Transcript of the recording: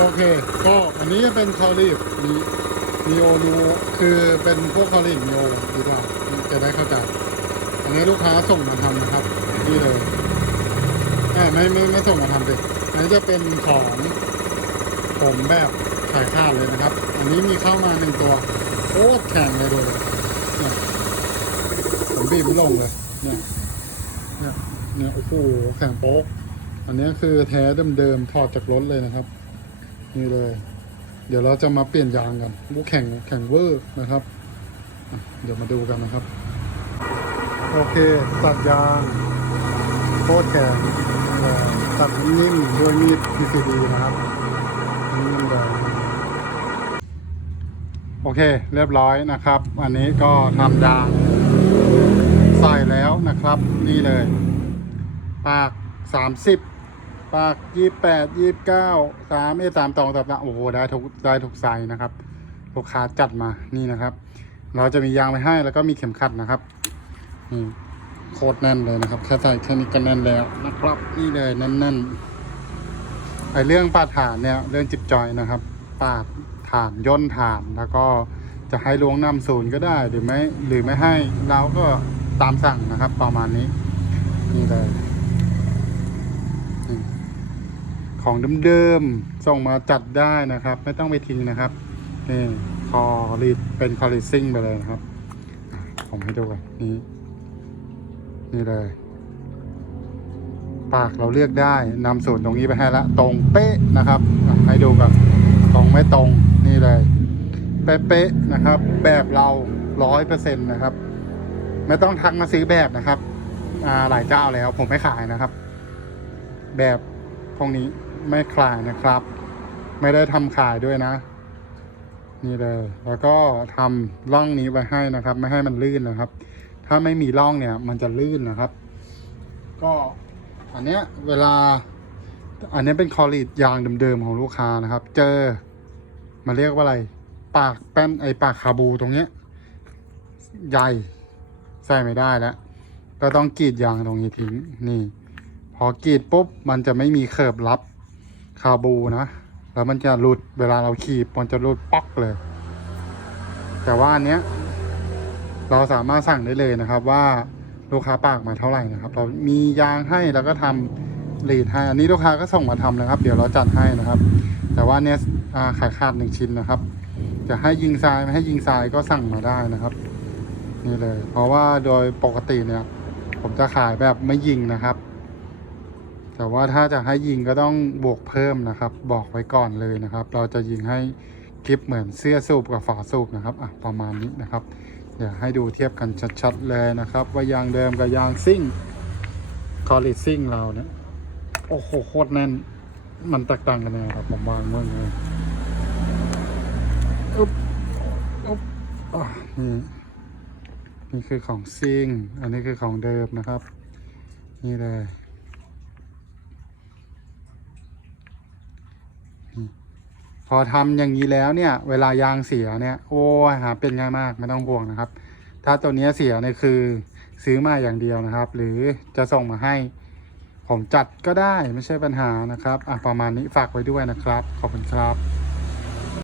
โอเค ก็อันนี้จะเป็นคอลิฟมีมีโอนูคือเป็นพวกคอลิฟมีโอดีกว่าจะได้เข้าใจ อันนี้ลูกค้าส่งมาทำนะครับนี่เลยอ่ไม่ไม่ไม่ส่งมาทำสิอันนี้จะเป็นของผมแบบขายข้าวเลยนะครับ อันนี้มีเข้ามาหนึ่งตัวโคตรแข็งเลยดูเนี่ยผมบีบไม่ลงเลยเนี่ยเนี่ยเนี่ยโอ้โหแข็งโป๊กอันนี้คือแท้เดิมๆถอดจากรถเลยนะครับ นี่เลย เดี๋ยวเราจะมาเปลี่ยนยางกันลูกแข่งแข่งเวอร์นะครับ เดี๋ยวมาดูกันนะครับ โอเค ตัดยางโคตรแข็งตัดนิ่มด้วยมีด PCD นะครับนิ่มเลยโอเค เรียบร้อยนะครับ อันนี้ก็ทำยางใส่แล้วนะครับ นี่เลย ปากสามสิบ ปากยี่แปดยี่เก้าสามเอสามตองตับนะโอ้โหได้ทุกได้ทุกไซส์นะครับลูกค้าจัดมานี่นะครับ เราจะมียางไปให้แล้วก็มีเข็มขัดนะครับนี่โคตรแน่นเลยนะครับ แค่ใส่แค่นี้ก็แน่นแล้วนะครับ นี่เลยแน่นๆไอเรื่องปาดฐานเนี่ยเรื่องจิบจอยนะครับปาดฐานย่นฐานแล้วก็จะให้ลวงนำศูนย์ก็ได้หรือไม่หรือไม่ให้เราก็ตามสั่งนะครับ ประมาณนี้นี่เลย ของเดิมๆส่งมาจัดได้นะครับ ไม่ต้องไปทิ้งนะครับนี่คอรีดเป็นคอรีดซิ่งไปเลยนะครับ ผมให้ดูกันนี่นี่เลย ปากเราเลือกได้นำส่วนตรงนี้ไปให้ละ ตรงเป๊ะนะครับให้ดูกันตรงไม่ตรงนี่เลยเป๊ะๆนะครับ แบบเราร้อยเปอร์เซ็นต์นะครับ ไม่ต้องทักมาซื้อแบบนะครับหลายเจ้าแล้วผมไม่ขายนะครับ แบบพวกนี้ ไม่ขายนะครับ ไม่ได้ทำขายด้วยนะ นี่เลย แล้วก็ทำร่องนี้ไว้ให้นะครับ ไม่ให้มันลื่นนะครับ ถ้าไม่มีร่องเนี่ย มันจะลื่นนะครับ ก็อันเนี้ยเวลา อันเนี้ยเป็นคอลีดยางเดิมๆของลูกค้านะครับ เจอมาเรียกว่าอะไร ปากแป้นไอปากคาบูตรงเนี้ยใหญ่ใส่ไม่ได้แล้วก็ต้องกรีดยางตรงนี้ทิ้งนี่ พอกรีดปุ๊บมันจะไม่มีเคิร์บรับ คาบูนะ แล้วมันจะหลุดเวลาเราขีบมันจะหลุดป๊อกเลย แต่ว่าอันเนี้ย เราสามารถสั่งได้เลยนะครับว่าลูกค้าปากมาเท่าไหร่นะครับ เรามียางให้แล้วก็ทำลีดให้อันนี้ลูกค้าก็ส่งมาทำนะครับ เดี๋ยวเราจัดให้นะครับ แต่ว่าเนี้ยขายขาดหนึ่งชิ้นนะครับ จะให้ยิงทรายไม่ให้ยิงทรายก็สั่งมาได้นะครับ นี่เลย เพราะว่าโดยปกติเนี่ย ผมจะขายแบบไม่ยิงนะครับ แต่ว่าถ้าจะให้ยิงก็ต้องบวกเพิ่มนะครับ บอกไว้ก่อนเลยนะครับ เราจะยิงให้คลิปเหมือนเสื้อสูบกับฝาสูบนะครับอะประมาณนี้นะครับ เดี๋ยวให้ดูเทียบกันชัดๆเลยนะครับ ว่ายางเดิมกับยางซิ่งคอลิซิ่งเราเนี่ยโอ้โหโคตรแน่น มันแตกต่างกันยังไงครับผมวางเมื่อไงอุ๊บอุ๊บอะนี่นี่คือของซิ่ง อันนี้คือของเดิมนะครับ นี่เลย พอทำอย่างนี้แล้วเนี่ย เวลายางเสียเนี่ย โอ้หาเป็นง่ายมากไม่ต้องห่วงนะครับ ถ้าตัวนี้เสียเนี่ยคือซื้อมาอย่างเดียวนะครับ หรือจะส่งมาให้ผมจัดก็ได้ไม่ใช่ปัญหานะครับอะประมาณนี้ฝากไว้ด้วยนะครับ ขอบคุณครับ